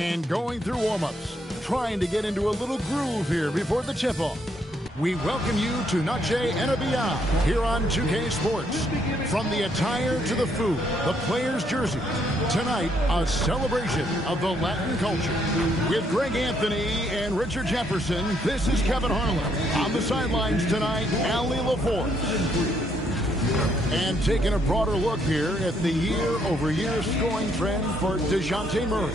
And going through warm-ups, trying to get into a little groove here before the tip-off. We welcome you to Noche and Beyond here on 2K Sports. From the attire to the food, the players' jerseys. Tonight, a celebration of the Latin culture. With Greg Anthony and Richard Jefferson, this is Kevin Harlan. On the sidelines tonight, Allie LaForce. And taking a broader look here at the year-over-year scoring trend for DeJounte Murray.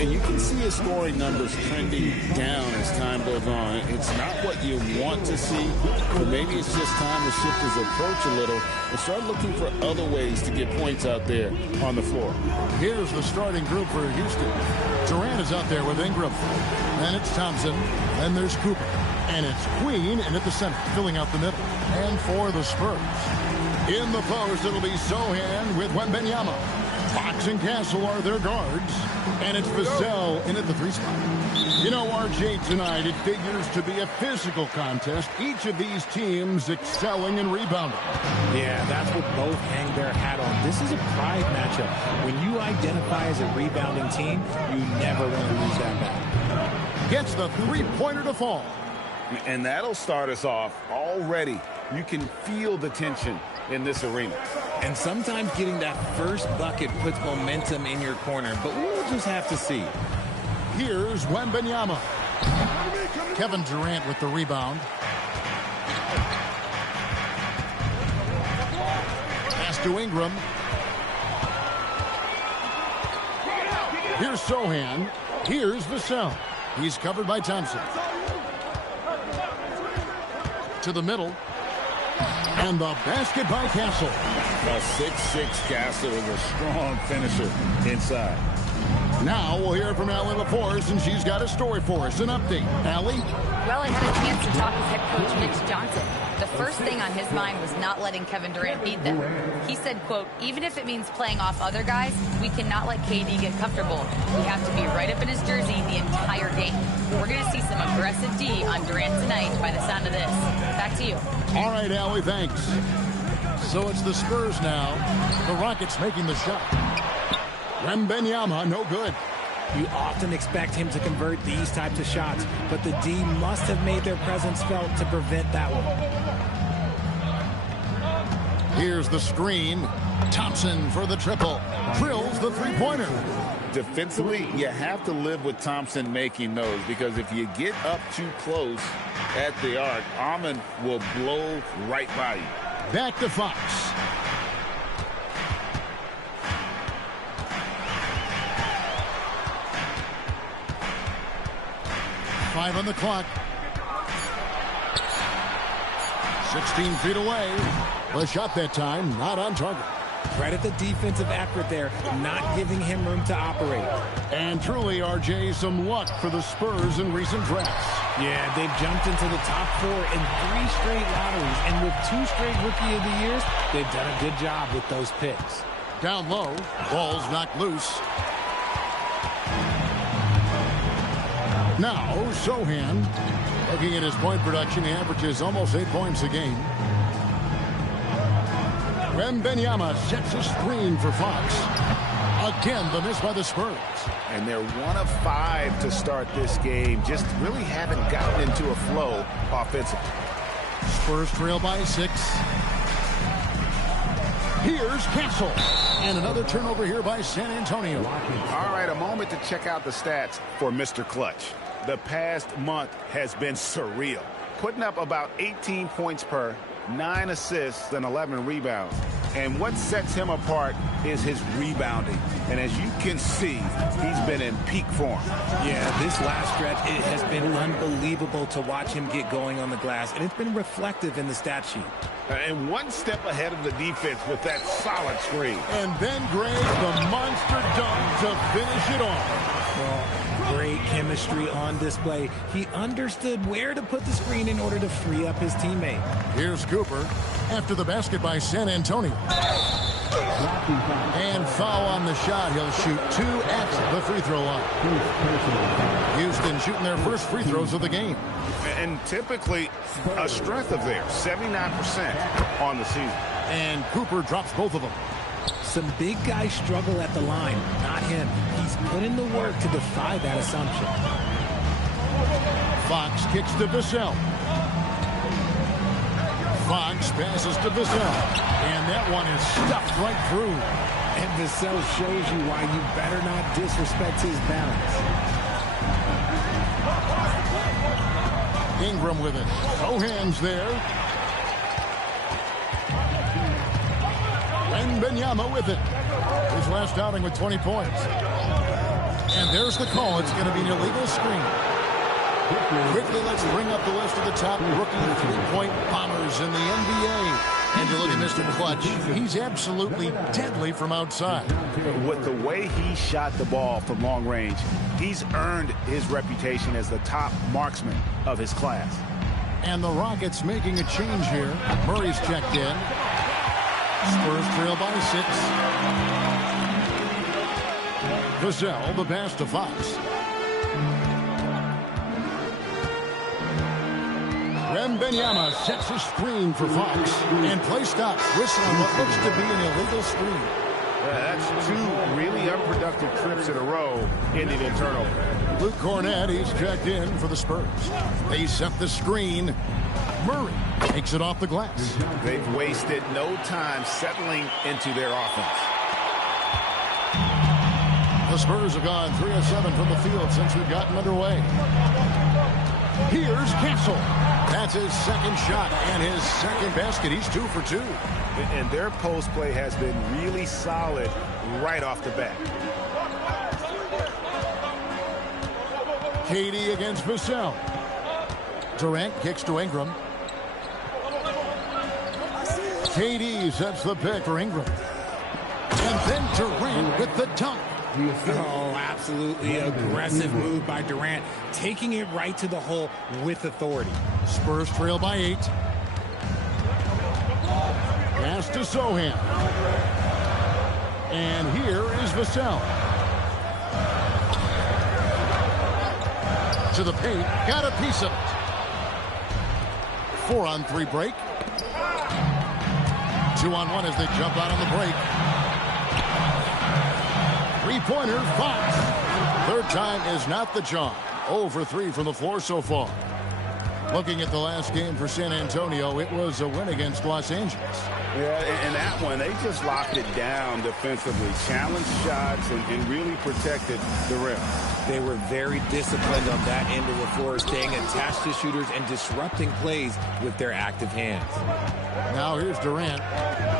And you can see his scoring numbers trending down as time goes on. It's not what you want to see, but maybe it's just time to shift his approach a little and start looking for other ways to get points out there on the floor. Here's the starting group for Houston. Durant is out there with Ingram. Then it's Thompson. Then there's Cooper. And it's Queen in at the center, filling out the middle. And for the Spurs, in the post, it'll be Sohan with Wembanyama. Fox and Castle are their guards. And it's Vassell in at the 3 spot. You know, RJ, tonight, it figures to be a physical contest. Each of these teams excelling in rebounding. Yeah, that's what both hang their hat on. This is a pride matchup. When you identify as a rebounding team, you never want to lose that battle. Gets the three-pointer to fall. And that'll start us off already. You can feel the tension in this arena. And sometimes getting that first bucket puts momentum in your corner, but we'll just have to see. Here's Wembanyama. Kevin Durant with the rebound. Pass to Ingram. Here's Sohan. Here's Vassell. He's covered by Thompson. To the middle. And the basket by Castle. A 6'6" Castle is a strong finisher inside. Now we'll hear from Allie LaForce, and she's got a story for us. An update. Allie? Well, I had a chance to talk with head coach Mitch Johnson. The first thing on his mind was not letting Kevin Durant beat them. He said, quote, even if it means playing off other guys, we cannot let KD get comfortable. We have to be right up in his jersey the entire game. We're going to see some aggressive D on Durant tonight by the sound of this. Back to you. All right, Allie, thanks. So it's the Spurs now. The Rockets making the shot. Wembanyama, no good. You often expect him to convert these types of shots, but the D must have made their presence felt to prevent that one. Here's the screen. Thompson for the triple. Drills the three-pointer. Defensively, you have to live with Thompson making those, because if you get up too close at the arc, Amon will blow right by you. Back to Fox. Five on the clock. 16 feet away. The shot that time, not on target. Credit the defensive effort there, not giving him room to operate. And truly, RJ, some luck for the Spurs in recent drafts. Yeah, they've jumped into the top 4 in 3 straight lotteries, and with 2 straight Rookie of the Years, they've done a good job with those picks. Down low, ball's knocked loose. Now, Sohan, looking at his point production, he averages almost 8 points a game. Wembanyama sets a screen for Fox. Again, the miss by the Spurs. And they're 1 of 5 to start this game. Just really haven't gotten into a flow offensively. Spurs trail by 6. Here's Castle. And another turnover here by San Antonio. All right, a moment to check out the stats for Mr. Clutch. The past month has been surreal. Putting up about 18 points per, 9 assists, and 11 rebounds. And what sets him apart is his rebounding. And as you can see, he's been in peak form. Yeah, this last stretch, it has been unbelievable to watch him get going on the glass. And it's been reflective in the stat sheet. And one step ahead of the defense with that solid screen. And then Greg, the monster dunk to finish it off. Well, great chemistry on display. He understood where to put the screen in order to free up his teammate. Here's Cooper after the basket by San Antonio. And foul on the shot. He'll shoot 2 at the free throw line. Houston shooting their first free throws of the game. And typically a strength of theirs, 79% on the season. And Cooper drops both of them. Some big guys struggle at the line, not him. He's put in the work to defy that assumption. Fox kicks to Vassell. Fox passes to Vassell. And that one is stuffed right through. And Vassell shows you why you better not disrespect his balance. Ingram with it. No hands there. Wembanyama with it. His last outing with 20 points. And there's the call. It's going to be an illegal screen. Quickly, let's bring up the list of the top rookie three-point bombers in the NBA. And you look at Mr. Clutch. He's absolutely deadly from outside. With the way he shot the ball from long range, he's earned his reputation as the top marksman of his class. And the Rockets making a change here. Murray's checked in. Spurs trail by 6. Vassell, the pass to Fox. Wembanyama sets a screen for Fox. And play stops. Whistle on what looks to be an illegal screen. That's 2 really unproductive trips in a row, ending in turnover. Luke Cornett, he's checked in for the Spurs. They set the screen. Murray takes it off the glass. They've wasted no time settling into their offense. The Spurs have gone 3 of 7 from the field since we've gotten underway. Here's Castle. That's his second shot and his second basket. He's 2 for 2. And their post play has been really solid right off the bat. KD against Vassell. Durant kicks to Ingram. KD sets the pick for Ingram. And then Durant with the dunk. Oh, absolutely aggressive move by Durant, taking it right to the hole with authority. Spurs trail by 8. Pass to Sohan. And here is Vassell. To the paint. Got a piece of it. 4-on-3 break. 2-on-1 as they jump out on the break. Three-pointer, Fox. Third time is not the charm. 0 for 3 from the floor so far. Looking at the last game for San Antonio, it was a win against Los Angeles. Yeah, and that one, they just locked it down defensively. Challenged shots and really protected the rim. They were very disciplined on that end of the floor, staying attached to shooters and disrupting plays with their active hands. Now here's Durant.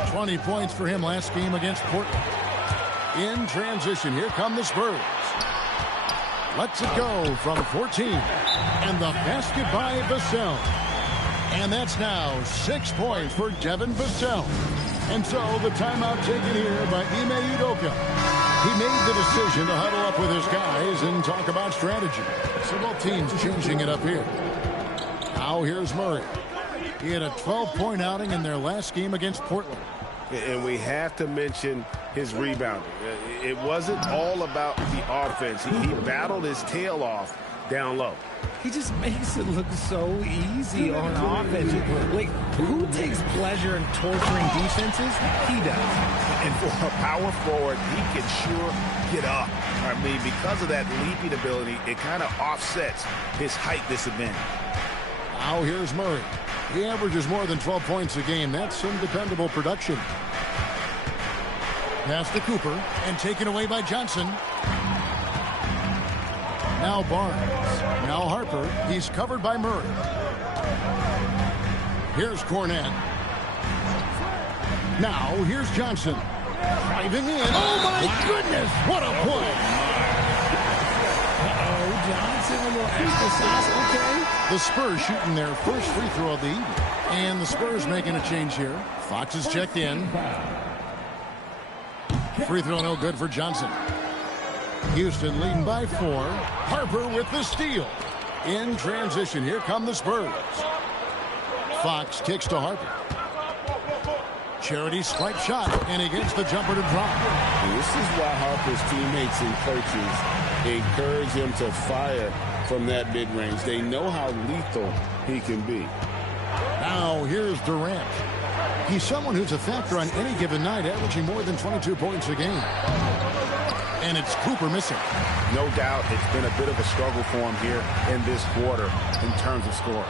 20 points for him last game against Portland. In transition, here come the Spurs. Lets it go from 14. And the basket by Vassell. And that's now 6 points for Devin Vassell. And so the timeout taken here by Ime Udoka. He made the decision to huddle up with his guys and talk about strategy. So both teams changing it up here. Now here's Murray. He had a 12-point outing in their last game against Portland. And we have to mention his rebounding. It wasn't all about the offense. He battled his tail off down low. He just makes it look so easy on offense. Like, who takes pleasure in torturing defenses? He does. And for a power forward, he can sure get up. I mean, because of that leaping ability, it kind of offsets his height disadvantage. Now here's Murray. He averages more than 12 points a game. That's some dependable production. Pass to Cooper and taken away by Johnson. Now Barnes. Now Harper. He's covered by Murray. Here's Cornett. Now here's Johnson. Driving in. Oh my goodness! What a play! Johnson, a little extra sauce. Okay. The Spurs shooting their first free throw of the evening. And the Spurs making a change here. Fox is checked in. Free throw no good for Johnson. Houston leading by 4. Harper with the steal. In transition, here come the Spurs. Fox kicks to Harper. Charity stripe shot, and he gets the jumper to drop. This is why Harper's teammates and coaches encourage him to fire from that mid-range. They know how lethal he can be. Now here's Durant. He's someone who's a factor on any given night, averaging more than 22 points a game. And it's Cooper missing. No doubt it's been a bit of a struggle for him here in this quarter in terms of scoring.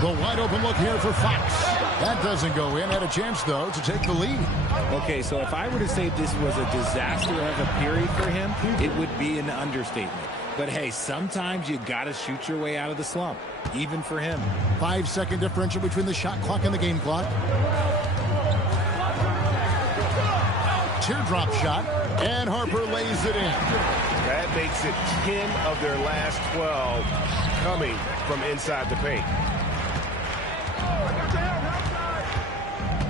The wide open look here for Fox. That doesn't go in. Had a chance, though, to take the lead. Okay, so if I were to say this was a disaster of a period for him, it would be an understatement. But hey, sometimes you got to shoot your way out of the slump, even for him. 5-second differential between the shot clock and the game clock. Teardrop shot, and Harper lays it in. That makes it 10 of their last 12 coming from inside the paint.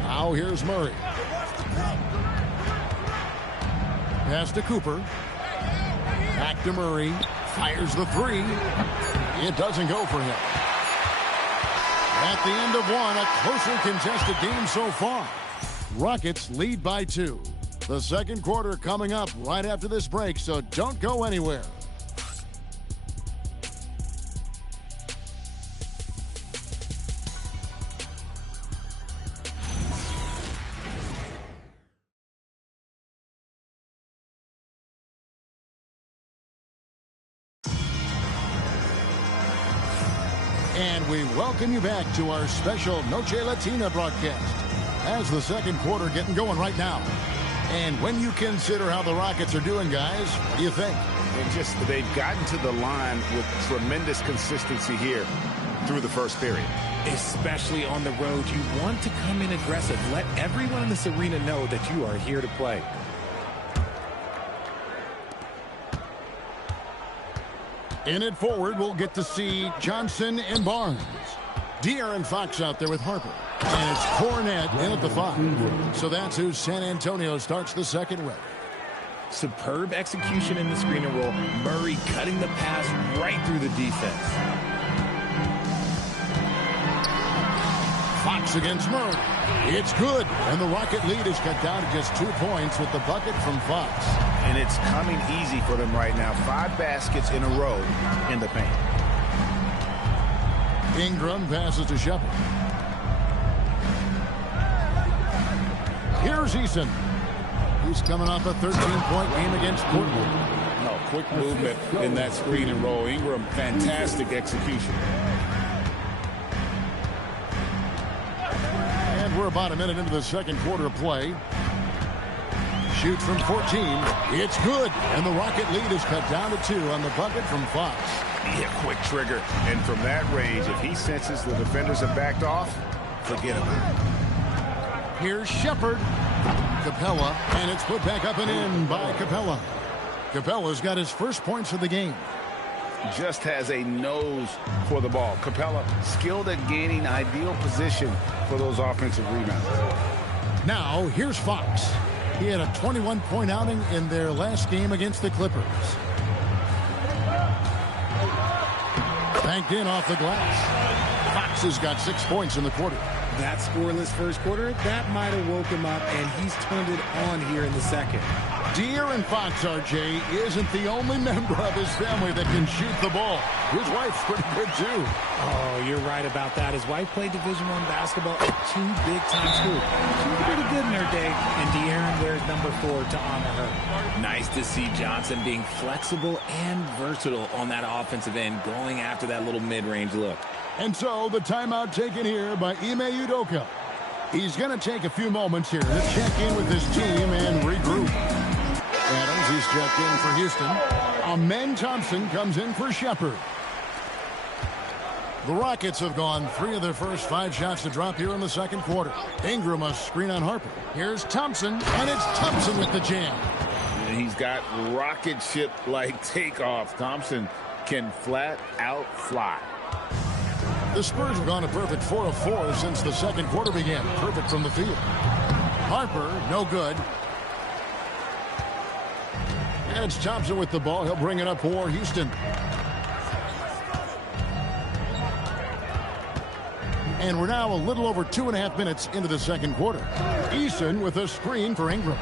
Now here's Murray. Pass to Cooper. Back to Murray. Fires the three. It doesn't go for him. At the end of one, a closer contested game so far. Rockets lead by 2. The second quarter coming up right after this break, so don't go anywhere. And we welcome you back to our special Noche Latina broadcast. As the second quarter getting going right now. And when you consider how the Rockets are doing, guys, what do you think? They've gotten to the line with tremendous consistency here through the first period. Especially on the road, you want to come in aggressive. Let everyone in this arena know that you are here to play. In it forward, we'll get to see Johnson and Barnes. De'Aaron Fox out there with Harper. And it's Cornette in at the 5. So that's who San Antonio starts the second with. Superb execution in the screen and roll. Murray cutting the pass right through the defense. Fox against Murray. It's good. And the Rocket lead is cut down to just 2 points with the bucket from Fox. And it's coming easy for them right now. 5 baskets in a row in the paint. Ingram passes to Shepard. Here's Eason. He's coming off a 13-point game against Portland. No, quick movement in that screen and roll. Ingram, fantastic execution. And we're about a minute into the second quarter of play. Shoots from 14. It's good. And the Rocket lead is cut down to 2 on the bucket from Fox. Yeah, quick trigger. And from that range, if he senses the defenders have backed off, forget about it. Here's Shepard. Capella, and it's put back up and in by Capella. Capella's got his first points of the game. Just has a nose for the ball. Capella skilled at gaining ideal position for those offensive rebounds. Now, here's Fox. He had a 21-point outing in their last game against the Clippers. Banked in off the glass. Fox has got 6 points in the quarter. That scoreless first quarter, that might have woke him up, and he's turned it on here in the second. De'Aaron Fox, RJ, isn't the only member of his family that can shoot the ball. His wife's pretty good, too. Oh, you're right about that. His wife played Division I basketball at 2 big-time schools. She was pretty good in her day, and De'Aaron wears number 4 to honor her. Nice to see Johnson being flexible and versatile on that offensive end, going after that little mid-range look. And so the timeout taken here by Ime Udoka. He's going to take a few moments here to check in with his team and regroup. Adams, he's checked in for Houston. Amen Thompson comes in for Shepard. The Rockets have gone 3 of their first 5 shots to drop here in the second quarter. Ingram a screen on Harper. Here's Thompson, and it's Thompson with the jam. And he's got rocket ship-like takeoff. Thompson can flat out fly. The Spurs have gone a perfect 4 of 4 since the second quarter began. Perfect from the field. Harper, no good. And it's Thompson with the ball. He'll bring it up for Houston. And we're now a little over 2.5 minutes into the second quarter. Eason with a screen for Ingram.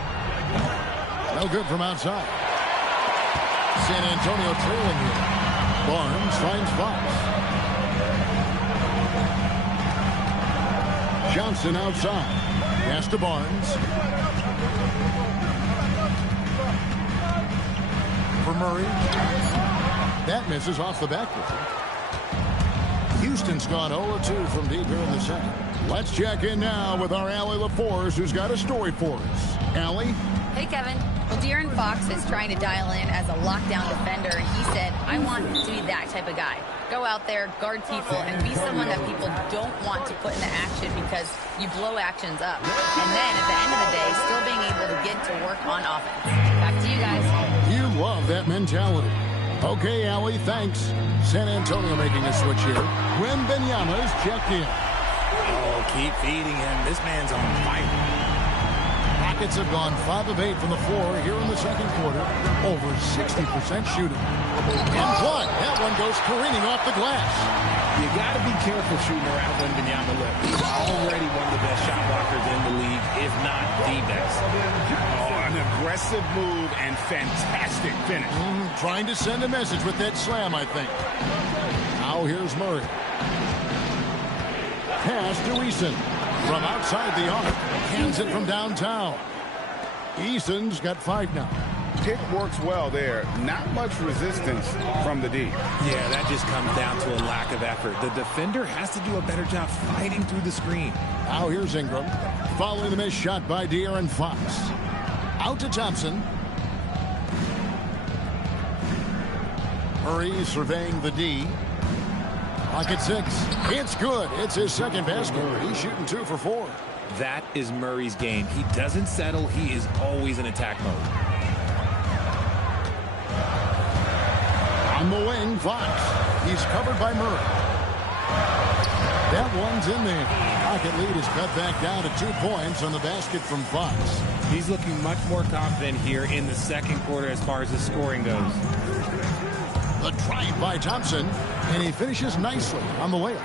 No good from outside. San Antonio trailing here. Barnes finds Fox. Johnson outside. Pass to Barnes. For Murray. That misses off the backboard. Houston's gone 0-2 from deep here in the second. Let's check in now with our Allie LaForce, who's got a story for us. Allie? Hey, Kevin. Well, De'Aaron Fox is trying to dial in as a lockdown defender, and he said, I want to be that type of guy. Go out there, guard people, and be someone that people don't want to put into action because you blow actions up. And then, at the end of the day, still being able to get to work on offense. Back to you guys. You love that mentality. Okay, Allie, thanks. San Antonio making a switch here. Wembanyama's checked in. Oh, keep feeding him. This man's on fire. Rockets have gone 5 of 8 from the floor here in the second quarter. Over 60% shooting. And play. That one goes careening off the glass. You got to be careful shooting around Wembanyama. He's already one of the best shot blockers in the league, if not the best. Oh, an aggressive move and fantastic finish. Trying to send a message with that slam, I think. Now here's Murray. Pass to Eason. From outside the arc. Hands it from downtown. Eason's got 5 now. Pick works well there. Not much resistance from the D. Yeah, that just comes down to a lack of effort. The defender has to do a better job fighting through the screen. Now here's Ingram. Following the missed shot by De'Aaron Fox. Out to Thompson. Murray surveying the D. Lock at 6. It's good. It's his second basket. He's shooting 2 for 4. That is Murray's game. He doesn't settle. He is always in attack mode. On the wing, Fox. He's covered by Murray. That one's in there. Rocket lead is cut back down to 2 points on the basket from Fox. He's looking much more confident here in the second quarter as far as the scoring goes. The drive by Thompson, and he finishes nicely on the layup.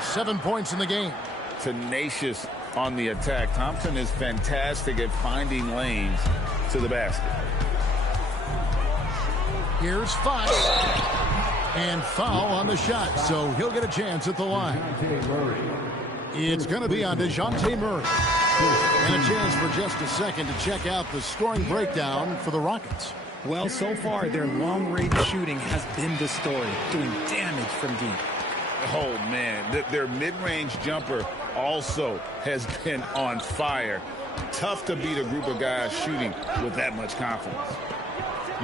7 points in the game. Tenacious on the attack. Thompson is fantastic at finding lanes to the basket. Here's Fox. And foul on the shot, so he'll get a chance at the line. It's going to be on DeJounte Murray. And a chance for just a second to check out the scoring breakdown for the Rockets. Well, so far, their long-range shooting has been the story, doing damage from deep. Oh, man. Their mid-range jumper also has been on fire. Tough to beat a group of guys shooting with that much confidence.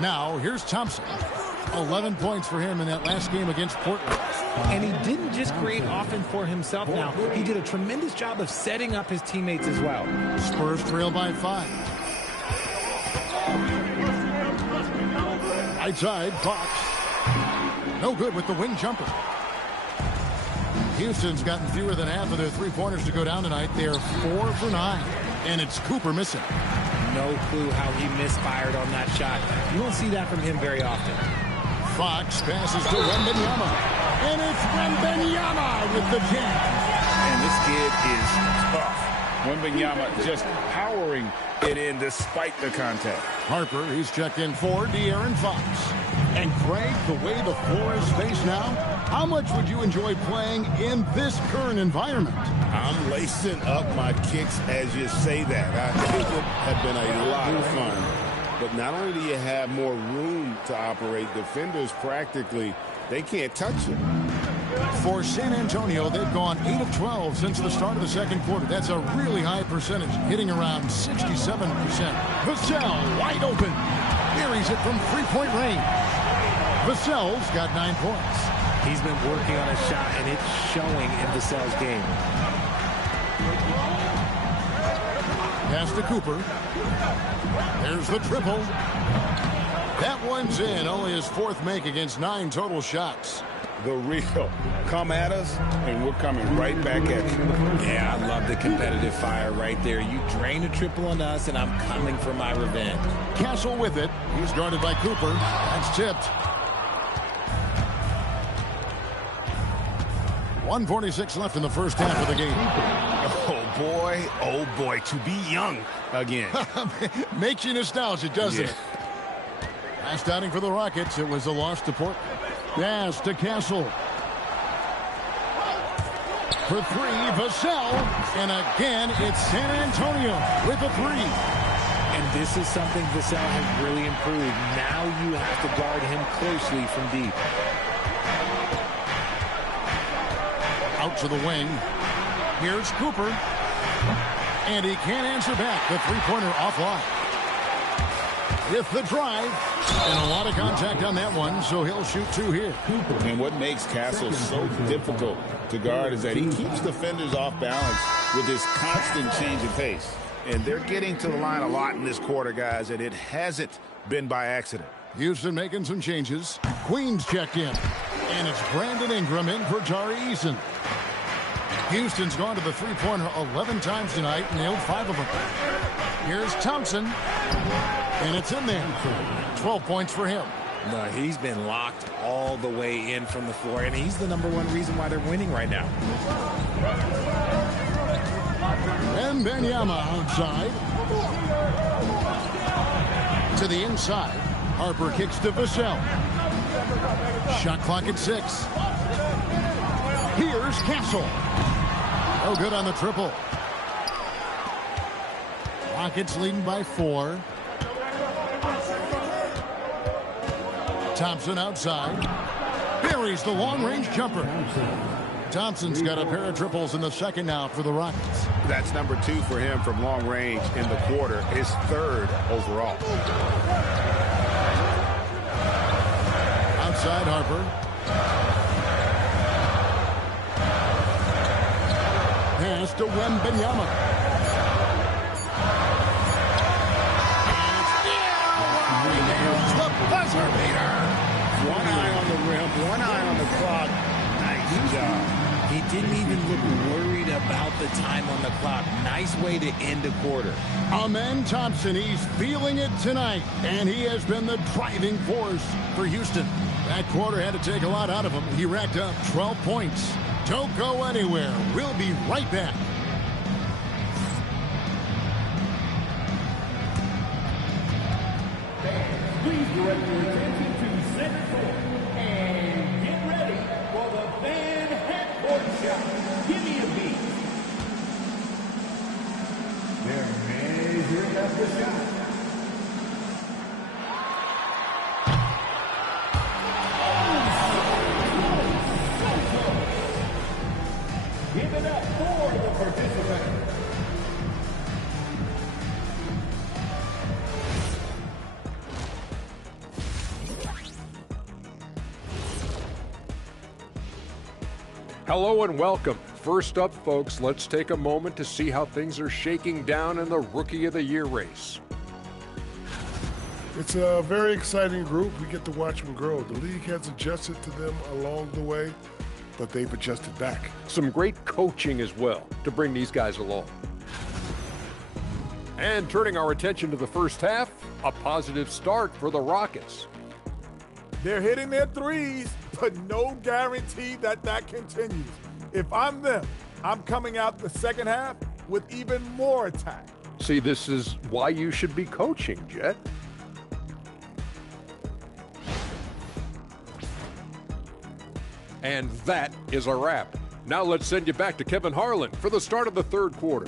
Now, here's Thompson. 11 points for him in that last game against Portland. And he didn't just create offense for himself now. He did a tremendous job of setting up his teammates as well. Spurs trail by 5. Right side, Fox. No good with the wing jumper. Houston's gotten fewer than half of their 3-pointers to go down tonight. They're 4 for 9. And it's Cooper missing. No clue how he misfired on that shot. You don't see that from him very often. Fox passes to Wembanyama. And it's Wembanyama with the 10. And this kid is tough. Wembanyama just powering it in despite the contact. Harper, he's checked in for De'Aaron Fox. And Craig, the way the floor is spaced now, how much would you enjoy playing in this current environment? I'm lacing up my kicks as you say that. I think it would have been a lot of fun. But not only do you have more room to operate, defenders practically, they can't touch it. For San Antonio, they've gone 8 of 12 since the start of the second quarter. That's a really high percentage, hitting around 67%. Vassell wide open. Buries it from 3-point range. Vassell's got 9 points. He's been working on a shot, and it's showing in Vassell's game. Pass to Cooper. There's the triple. That one's in. Only his 4th make against 9 total shots. The real. Come at us, and we're coming right back at you. Yeah, I love the competitive fire right there. You drain a triple on us, and I'm coming for my revenge. Castle with it. He's guarded by Cooper. That's tipped. 1:46 left in the first half of the game. Oh boy, to be young again. Makes you nostalgic, doesn't it? Last outing for the Rockets, it was a loss to Portland. Pass to Castle. for three, Vassell. And again, it's San Antonio with a three. And this is something Vassell has really improved. Now you have to guard him closely from deep. Out to the wing. Here's Cooper. And he can't answer back. The three-pointer offline. With the drive. And a lot of contact on that one, so he'll shoot two here. And what makes Castle so difficult to guard is that he keeps defenders off balance with his constant change of pace. And they're getting to the line a lot in this quarter, guys, and it hasn't been by accident. Houston making some changes. Queens checked in. And it's Brandon Ingram in for Tari Eason. Houston's gone to the three-pointer 11 times tonight, nailed 5 of them. Here's Thompson. And it's in there. 12 points for him. No, he's been locked all the way in from the floor, and he's the #1 reason why they're winning right now. And Benyama outside. To the inside. Harper kicks to Vassell. Shot clock at 6. Here's Castle. No good on the triple. Rockets leading by 4. Thompson outside. Buries the long-range jumper. Thompson's got a pair of triples in the second now for the Rockets. That's #2 for him from long range in the quarter, his 3rd overall. Outside Harper. Pass to Wembanyama. There's the buzzer beater. One eye on the rim, one eye on the clock. Nice job. He didn't even look worried about the time on the clock. Nice way to end a quarter. Amen Thompson, he's feeling it tonight, and he has been the driving force for Houston. That quarter had to take a lot out of him. He racked up 12 points. Don't go anywhere. We'll be right back. Please direct your attention to center court and get ready for the fan half-court shot. Give me a beat. They're measuring up the shot. Give it up for the participant. Hello and welcome. First up, folks, let's take a moment to see how things are shaking down in the Rookie of the Year race. It's a very exciting group. We get to watch them grow. The league has adjusted to them along the way, but they've adjusted back. Some great coaching as well to bring these guys along. And turning our attention to the first half, a positive start for the Rockets. They're hitting their threes, but no guarantee that that continues. If I'm them, I'm coming out the second half with even more attack. See, this is why you should be coaching, Jet. And that is a wrap. Now let's send you back to Kevin Harlan for the start of the third quarter.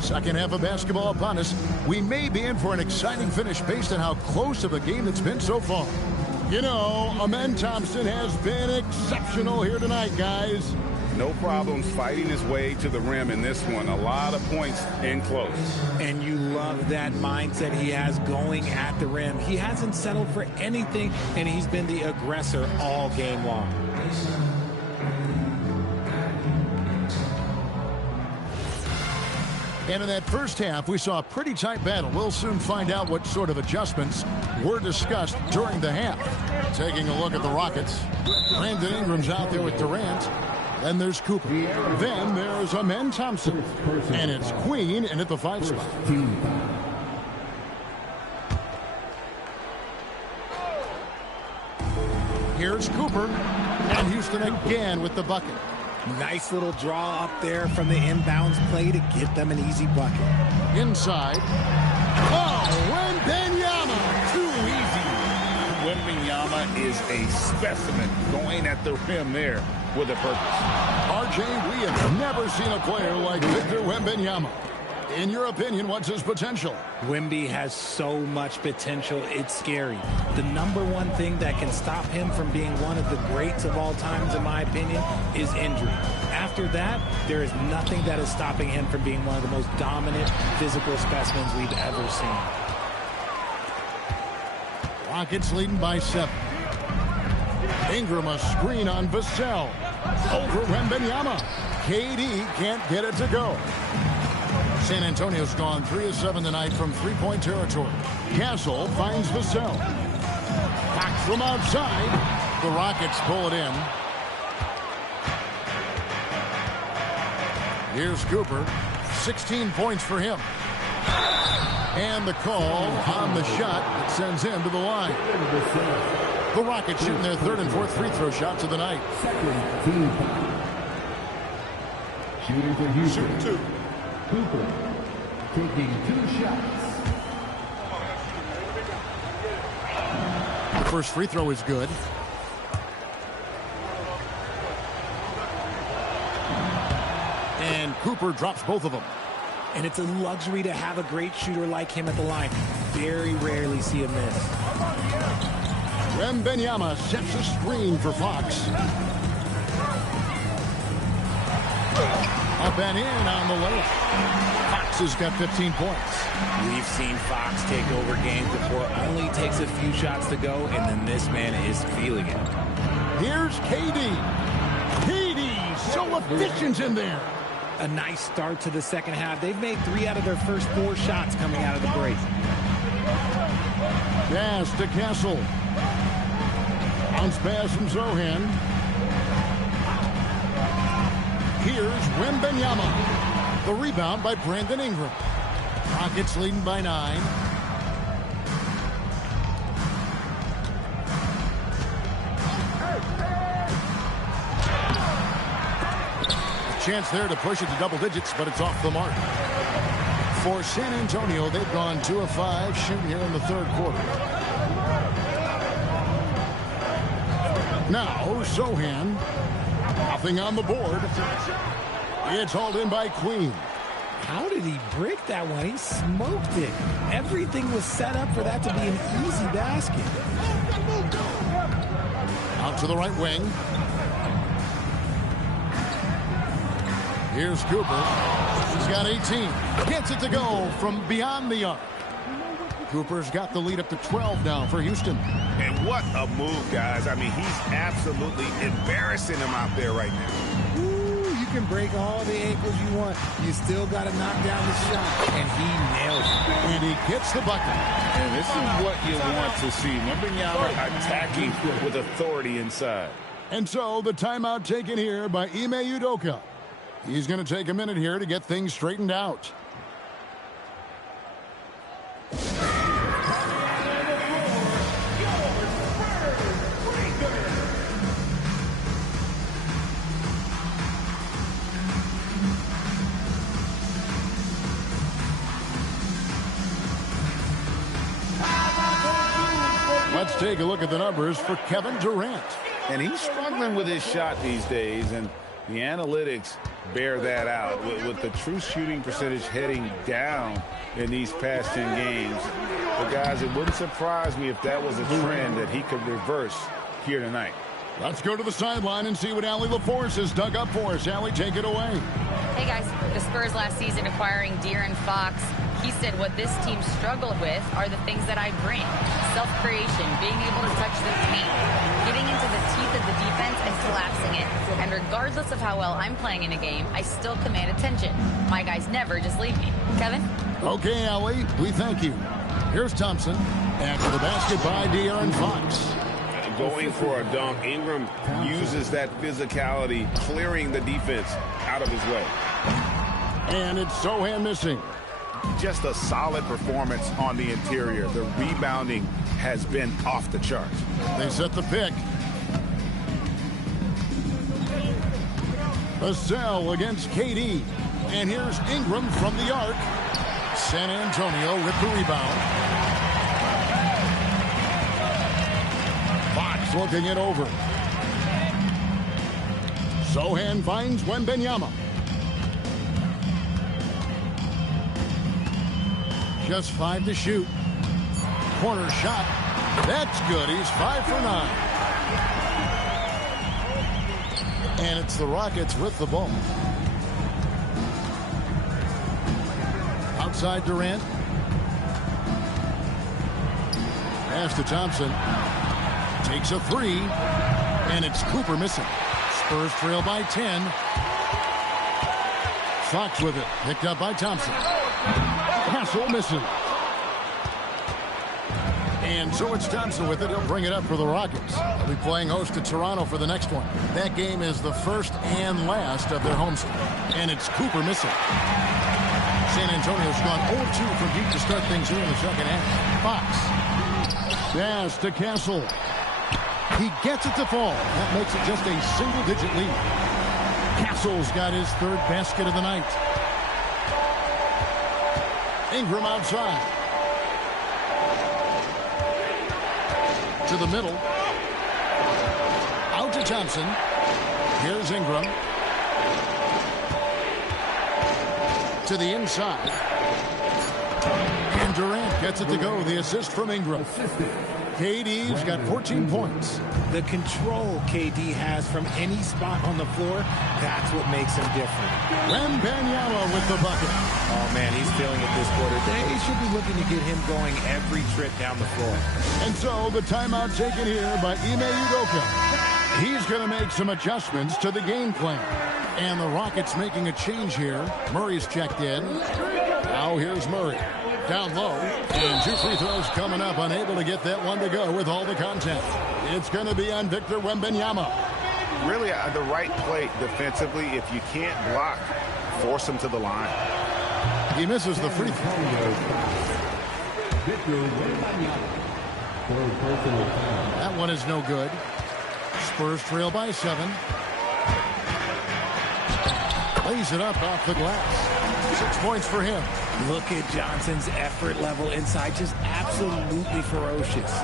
Second half of basketball upon us. We may be in for an exciting finish based on how close of a game it's been so far. You know, Amen Thompson has been exceptional here tonight, guys. No problems fighting his way to the rim in this one. A lot of points in close. And you love that mindset he has going at the rim. He hasn't settled for anything, and he's been the aggressor all game long. And in that first half, we saw a pretty tight battle. We'll soon find out what sort of adjustments were discussed during the half. Taking a look at the Rockets. Brandon Ingram's out there with Durant. Then there's Cooper. Then there's Amen Thompson. And it's Queen in at the 5 spot. Here's Cooper. And Houston again with the bucket. Nice little draw up there from the inbounds play to get them an easy bucket. Inside. Oh, Wembanyama. Too easy. Wembanyama is a specimen going at the rim there with a purpose. RJ, we have never seen a player like Victor Wembanyama. In your opinion, what's his potential? Wemby has so much potential, it's scary. The number one thing that can stop him from being one of the greats of all times, in my opinion, is injury. After that, there is nothing that is stopping him from being one of the most dominant physical specimens we've ever seen. Rockets leading by 7. Ingram a screen on Vassell. Over Wembanyama. KD can't get it to go. San Antonio's gone 3 of 7 tonight from three-point territory. Castle finds Vassell. Back from outside. The Rockets pull it in. Here's Cooper. 16 points for him. And the call on the shot that sends him to the line. The Rockets shooting their 3rd and 4th free throw shots of the night. Shooting for Houston. Shoot 2. Cooper taking 2 shots. The first free throw is good. And Cooper drops both of them. And it's a luxury to have a great shooter like him at the line. Very rarely see him miss. Wembanyama sets a screen for Fox. Up and in on the layup. Fox has got 15 points. We've seen Fox take over games before. Only takes a few shots to go, and then this man is feeling it. Here's KD. KD, so efficient in there. A nice start to the second half. They've made 3 out of their first 4 shots coming out of the break. Pass to Castle. Bounce pass from Zohan. Here's Wembanyama. The rebound by Brandon Ingram. Rockets leading by 9. A chance there to push it to double digits, but it's off the mark. For San Antonio, they've gone 2 of 5 shooting here in the 3rd quarter. Now, Zohan. Nothing on the board. It's hauled in by Queen. How did he break that one? He smoked it. Everything was set up for that to be an easy basket. Out to the right wing. Here's Cooper. He's got 18. Gets it to go from beyond the arc. Cooper's got the lead up to 12 now for Houston. And what a move, guys. I mean, he's absolutely embarrassing him out there right now. Ooh, you can break all the ankles you want. You still got to knock down the shot. And he nails it. And he gets the bucket. And this is what you want to see. Wembanyama attacking with authority inside. And so the timeout taken here by Ime Udoka. He's going to take a minute here to get things straightened out. Let's take a look at the numbers for Kevin Durant. And he's struggling with his shot these days, and the analytics bear that out with the true shooting percentage heading down in these past 10 games. But, guys, it wouldn't surprise me if that was a trend that he could reverse here tonight. Let's go to the sideline and see what Allie LaForce has dug up for us. Allie, take it away. Hey, guys. The Spurs last season acquiring De'Aaron Fox. He said what this team struggled with are the things that I bring. Self-creation, being able to touch the paint, getting into the teeth of the defense and collapsing it. And regardless of how well I'm playing in a game, I still command attention. My guys never just leave me. Kevin? Okay, Allie, we thank you. Here's Thompson. After the basket by De'Aaron Fox. Going for a dunk, Ingram uses that physicality, clearing the defense out of his way. And it's Zohan missing. Just a solid performance on the interior. The rebounding has been off the charts. They set the pick. Vassell against KD. And here's Ingram from the arc. San Antonio with the rebound. Fox looking it over. Sohan finds Wembanyama. Just 5 to shoot. Corner shot. That's good. He's 5 for 9. And it's the Rockets with the ball. Outside Durant. Pass to Thompson. Takes a 3. And it's Cooper missing. Spurs trail by 10. Fox with it. Picked up by Thompson. Castle misses. And so it's Thompson with it. He'll bring it up for the Rockets. They'll be playing host to Toronto for the next one. That game is the first and last of their homestand. And it's Cooper missing. San Antonio's gone 0-2 from deep to start things here in the second half. Fox. Pass to Castle. He gets it to fall. That makes it just a single-digit lead. Castle's got his 3rd basket of the night. Ingram outside. To the middle. Out to Thompson. Here's Ingram. To the inside. And Durant gets it to go. The assist from Ingram. KD's got 14 points. The control KD has from any spot on the floor, that's what makes him different. Wembanyama with the bucket. Oh, man, he's feeling it this quarter. They should be looking to get him going every trip down the floor. And so the timeout taken here by Ime Udoka. He's going to make some adjustments to the game plan. And the Rockets making a change here. Murray's checked in. Now here's Murray. Down low. And 2 free throws coming up. Unable to get that one to go with all the content. It's going to be on Victor Wembanyama. Really the right play defensively. If you can't block, force him to the line. He misses the free throw. That one is no good. Spurs trail by 7. Lays it up off the glass. 6 points for him. Look at Johnson's effort level inside. Just absolutely ferocious.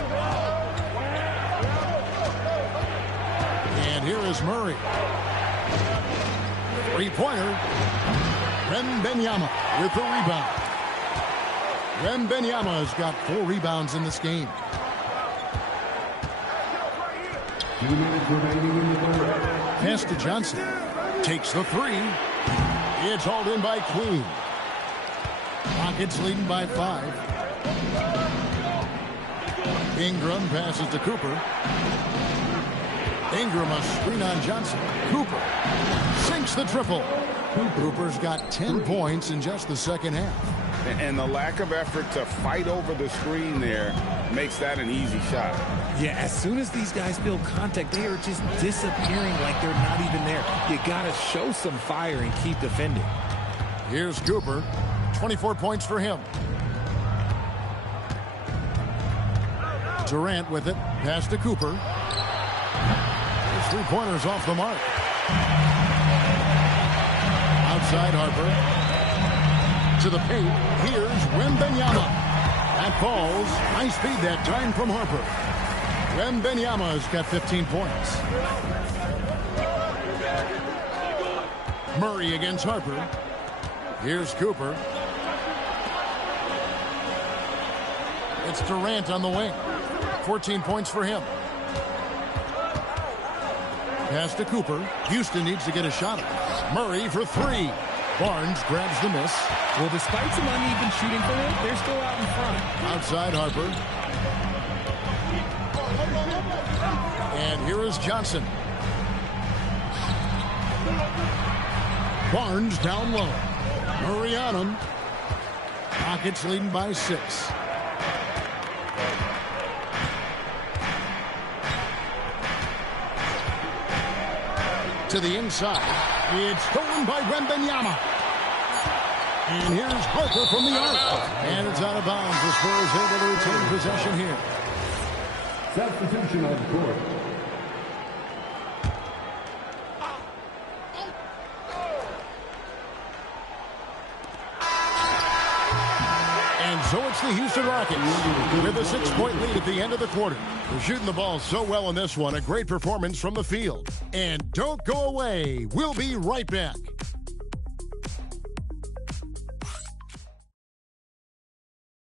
And here is Murray. 3-pointer. Wembanyama with the rebound. Wembanyama has got 4 rebounds in this game. 2 minutes remaining in the third. Pass to Johnson. Takes the 3. It's hauled in by Queen. Rockets leading by 5. Ingram passes to Cooper. Ingram a screen on Johnson. Cooper sinks the triple. Cooper's got 10 points in just the second half. And the lack of effort to fight over the screen there makes that an easy shot. Yeah, as soon as these guys feel contact, they are just disappearing like they're not even there. You got to show some fire and keep defending. Here's Cooper. 24 points for him. Durant with it. Pass to Cooper. His 3-pointers off the mark. Outside Harper. To the paint. Here's Wembanyama. That falls. High speed that time from Harper. Wembanyama's got 15 points. Murray against Harper. Here's Cooper. It's Durant on the wing. 14 points for him. Pass to Cooper. Houston needs to get a shot off. Murray for 3. Barnes grabs the miss. Well, despite some uneven shooting for him, they're still out in front. Outside Harper. And here is Johnson. Barnes down low. Murray on him. Rockets leading by 6. To the inside. It's stolen by Wembanyama. And here's Harper from the arc. And it's out of bounds. The Spurs able to retain possession here. Substitution on the court. So it's the Houston Rockets with a 6-point lead at the end of the quarter. They're shooting the ball so well in this one. A great performance from the field. And don't go away. We'll be right back.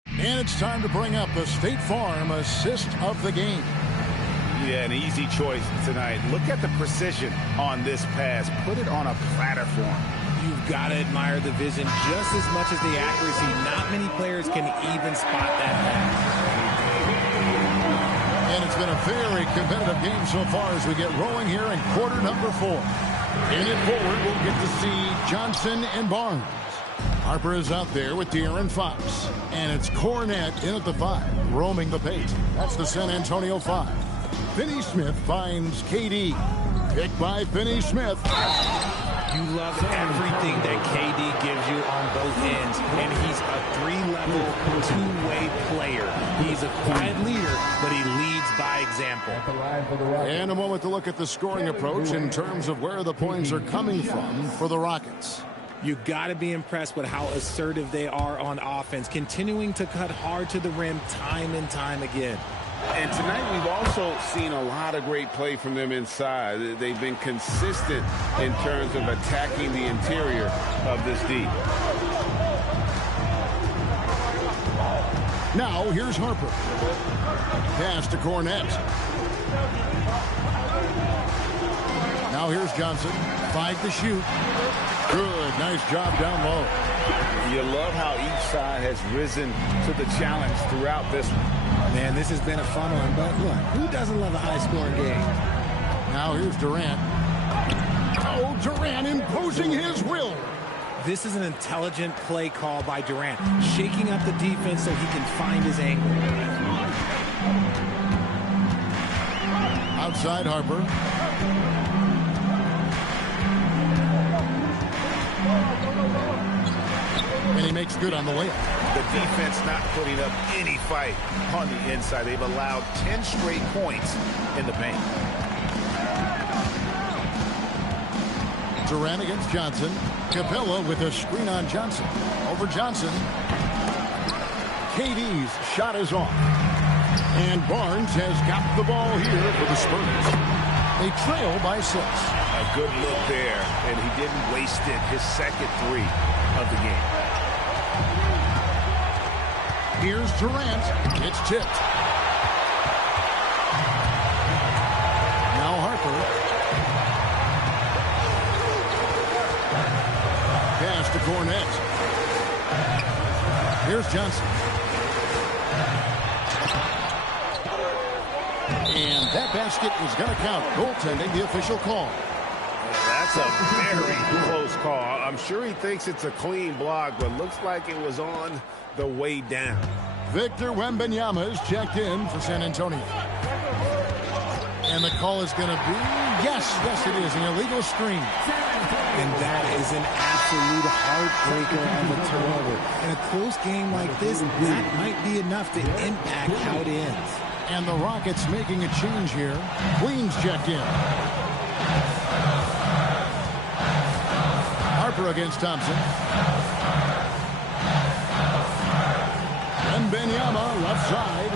And it's time to bring up the State Farm assist of the game. Yeah, an easy choice tonight. Look at the precision on this pass. Put it on a platter for him. You've got to admire the vision just as much as the accuracy. Not many players can even spot that pass. And it's been a very competitive game so far as we get rolling here in quarter number 4. In it forward, we'll get to see Johnson and Barnes. Harper is out there with De'Aaron Fox. And it's Cornette in at the 5, roaming the paint. That's the San Antonio 5. Finney Smith finds KD. Picked by Finney Smith. You love everything that KD gives you on both ends, and he's a 3-level, 2-way player. He's a quiet leader, but he leads by example. And a moment to look at the scoring approach in terms of where the points are coming from for the Rockets. You got to be impressed with how assertive they are on offense, continuing to cut hard to the rim time and time again. And tonight we've also seen a lot of great play from them inside. They've been consistent in terms of attacking the interior of this D. Now here's Harper. Pass to Cornette. Now here's Johnson. 5 to shoot. Good. Nice job down low. You love how each side has risen to the challenge throughout this one. Man, this has been a fun one, but look, who doesn't love a high-scoring game? Now here's Durant. Oh, Durant imposing his will. This is an intelligent play call by Durant, shaking up the defense so he can find his angle. Outside Harper. And he makes good on the layup. The defense not putting up any fight on the inside. They've allowed 10 straight points in the paint. Durant against Johnson. Capella with a screen on Johnson. Over Johnson. KD's shot is off. And Barnes has got the ball here for the Spurs. They trail by 6. A good look there, and he didn't waste it. His second 3 of the game. Here's Durant. It's tipped. Now Harper. Pass to Cornette. Here's Johnson. And that basket is going to count. Goaltending, the official call. That's a very close call. I'm sure he thinks it's a clean block, but looks like it was on the way down. Victor Wembanyama is checked in for San Antonio. And the call is going to be, yes, it is, an illegal screen. And that is an absolute heartbreaker of a turnover. In a close game like this, that might be enough to impact how it ends. And the Rockets making a change here. Queens checked in. Harper against Thompson. Wembanyama left side.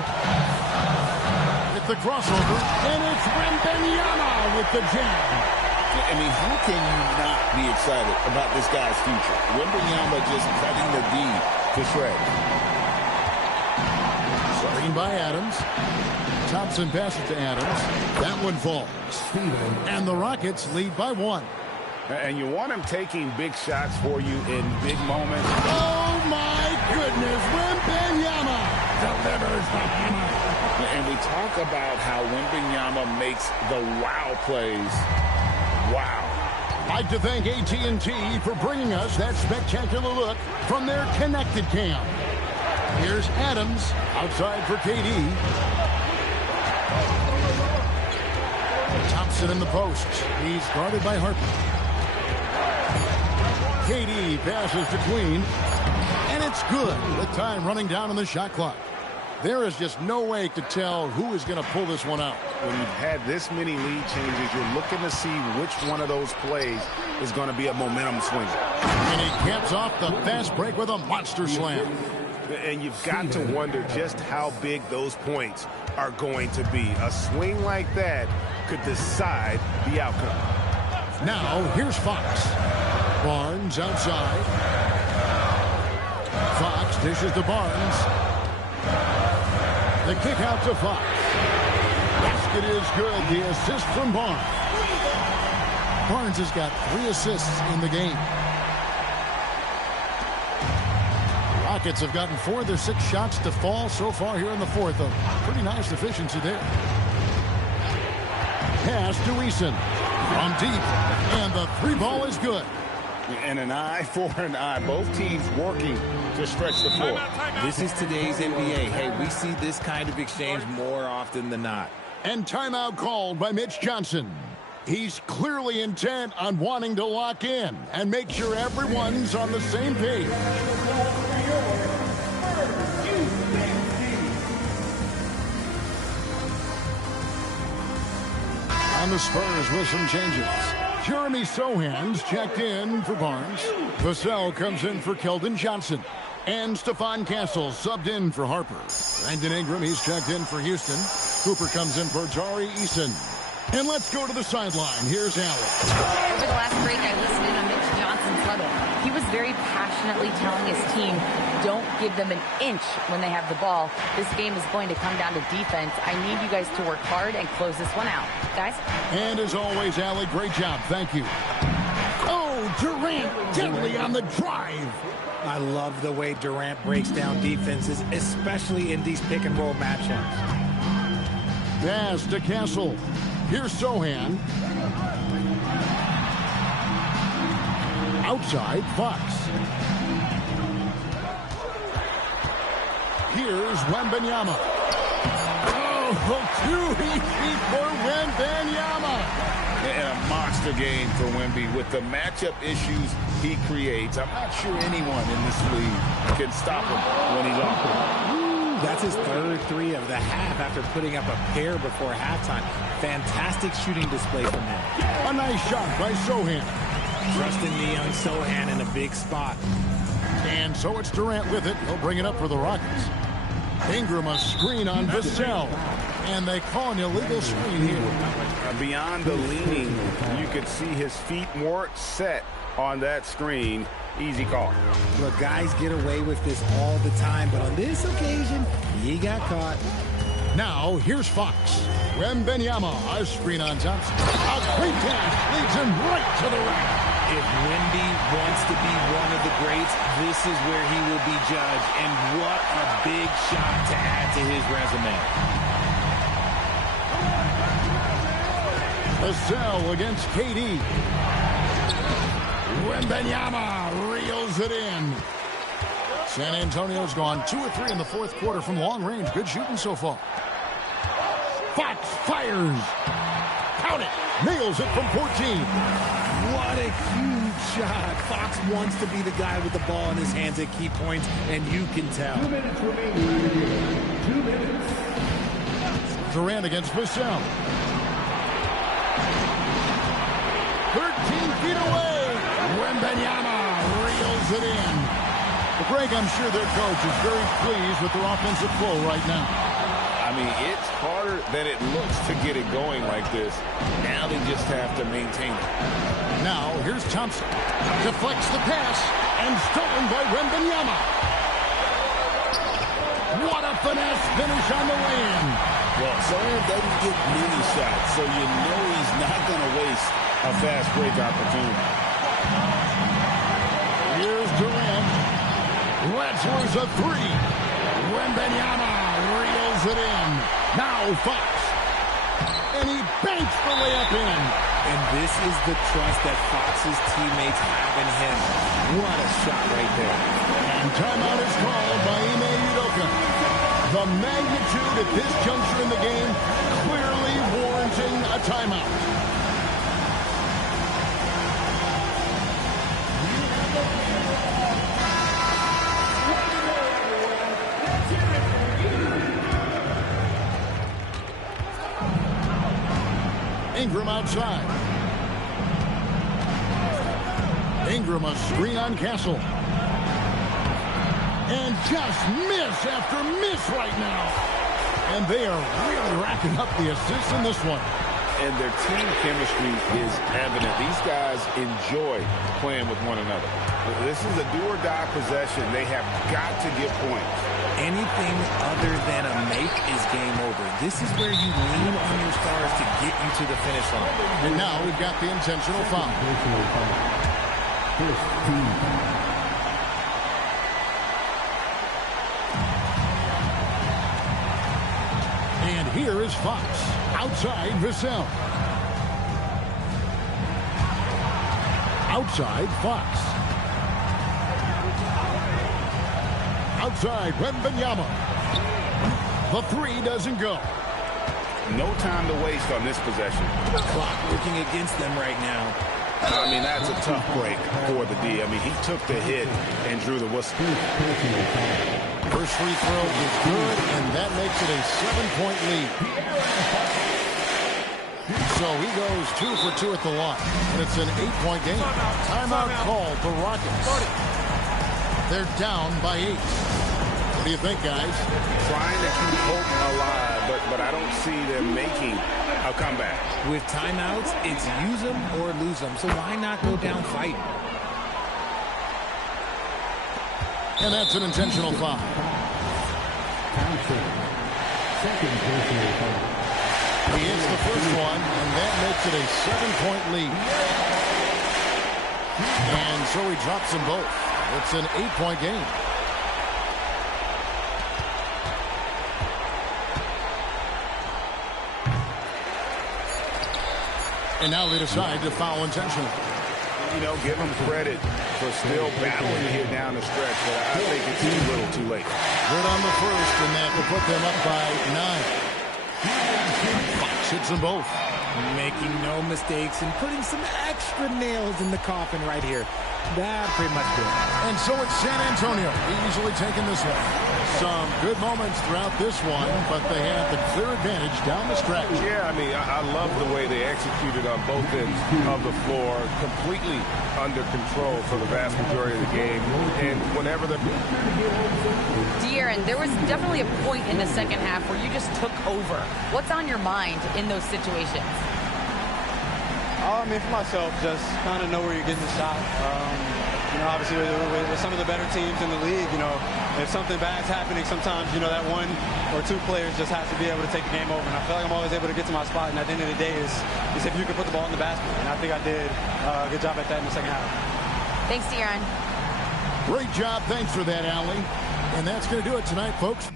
With the crossover. And it's Wembanyama with the jam. I mean, how can you not be excited about this guy's future? Wembanyama just cutting the D to shreds. Screen by Adams. Thompson passes to Adams. That one falls. And the Rockets lead by 1. And you want him taking big shots for you in big moments. Oh, my goodness. Wembanyama delivers the hammer. And we talk about how Wembanyama makes the wow plays. Wow. I'd like to thank AT&T for bringing us that spectacular look from their connected cam. Here's Adams outside for KD. Thompson in the post. He's guarded by Harper. KD passes to Queen. And it's good with time running down on the shot clock. There is just no way to tell who is going to pull this one out. When you've had this many lead changes, you're looking to see which one of those plays is going to be a momentum swinger. And he caps off the fast break with a monster slam. And you've got to wonder just how big those points are going to be. A swing like that could decide the outcome. Now, here's Fox. Barnes outside. Fox dishes to Barnes. The kick out to Fox. Basket is good. The assist from Barnes. Barnes has got 3 assists in the game. Rockets have gotten 4 of their 6 shots to fall so far here in the fourth. A pretty nice efficiency there. Pass to Eason. From deep. And the 3 ball is good. And an eye for an eye. Both teams working to stretch the floor. This is today's NBA. Hey, we see this kind of exchange more often than not. And timeout called by Mitch Johnson. He's clearly intent on wanting to lock in and make sure everyone's on the same page. And the Spurs with some changes. Jeremy Sohan's checked in for Barnes. Vassell comes in for Keldon Johnson. And Stephon Castle subbed in for Harper. Brandon Ingram, he's checked in for Houston. Cooper comes in for Tari Eason. And let's go to the sideline. Here's Allen. Over the last break, I listened in on Mitch Johnson's huddle. He was very passionately telling his team, don't give them an inch when they have the ball. This game is going to come down to defense. I need you guys to work hard and close this one out. Guys? And as always, Allie, great job. Thank you. Oh, Durant deadly on the drive. I love the way Durant breaks down defenses, especially in these pick-and-roll matchups. Pass to Castle. Here's Sohan. Outside, Fox. Here's Wembanyama. Oh, too easy for Wembanyama. And a monster game for Wemby with the matchup issues he creates. I'm not sure anyone in this league can stop him when he's on. That's his third 3 of the half after putting up a pair before halftime. Fantastic shooting display from him. A nice shot by Sohan. Trusting the young Sohan in a big spot. And so it's Durant with it. He'll bring it up for the Rockets. Ingram a screen on Vassell. And they call an illegal screen here. Beyond the leaning, you could see his feet weren't set on that screen. Easy call. Look, guys get away with this all the time, but on this occasion, he got caught. Now, here's Fox. Wembanyama, a screen on Thompson. A quick pass leads him right to the rack. If Wemby wants to be one of the greats, this is where he will be judged. And what a big shot to add to his resume. Vassell against KD. Wembanyama reels it in. San Antonio's gone 2 of 3 in the fourth quarter from long range. Good shooting so far. Fox fires. Count it. Nails it from 14. What a huge shot. Fox wants to be the guy with the ball in his hands at key points, and you can tell. 2 minutes remaining. 2 minutes. Durant against Vassell. 13 feet away. Wembanyama reels it in. But Greg, I'm sure their coach is very pleased with their offensive flow right now. I mean, it's harder than it looks to get it going like this. Now they just have to maintain it. Now, here's Thompson. Deflects the pass and stolen by Wembanyama. What a finesse finish on the way-in. Well, Sohan doesn't get many shots, so you know he's not going to waste a fast break opportunity. Here's Durant. Wetzler's a 3. Wembanyama reels it in. Now Fox. And he banks the layup in. And this is the trust that Fox's teammates have in him. What a shot right there. And timeout is called by Ime Udoka. The magnitude at this juncture in the game clearly warranting a timeout. Ingram outside. Ingram a screen on Castle. And just miss after miss right now. And they are really racking up the assists in this one. And their team chemistry is evident. These guys enjoy playing with one another. This is a do-or-die possession. They have got to get points. Anything other than a make is game over. This is where you lean on your stars to get you to the finish line. And now we've got the intentional foul. And here is Fox. Outside Vassell. Outside Fox. Outside Wembanyama. The three doesn't go. No time to waste on this possession. Clock working against them right now. I mean, that's a tough break for the D. I mean, he took the hit and drew the whistle. First free throw is good, and that makes it a 7-point lead. So he goes 2 for 2 at the line, and it's an 8-point game. Timeout called the Rockets. They're down by 8. What do you think, guys? Trying to keep hope alive, but I don't see them making a comeback. With timeouts, it's use them or lose them, so why not go down fighting? And that's an intentional foul. He hits the first one, and that makes it a 7-point lead. And so he drops them both. It's an 8-point game. And now they decide to foul intentionally. You know, give them credit for still battling here down the stretch, but I think it's too little too late. Good on the first, and that will put them up by 9. Fox hits them both. Making no mistakes and putting some extra nails in the coffin right here. That pretty much did. And so it's San Antonio easily taking this one. Some good moments throughout this one, but they have the clear advantage down the stretch. Yeah, I mean, I love the way they executed on both ends of the floor, completely under control for the vast majority of the game. And whenever the... De'Aaron, there was definitely a point in the second half where you just took over. What's on your mind in those situations? I mean, for myself, just kind of know where you're getting the shot. You know, obviously, with some of the better teams in the league, you know, if something bad's happening, sometimes, you know, that one or two players just have to be able to take the game over. And I feel like I'm always able to get to my spot. And at the end of the day is if you can put the ball in the basket. And I think I did a good job at that in the second half. Thanks, De'Aaron. Great job. Thanks for that, Allie. And that's going to do it tonight, folks.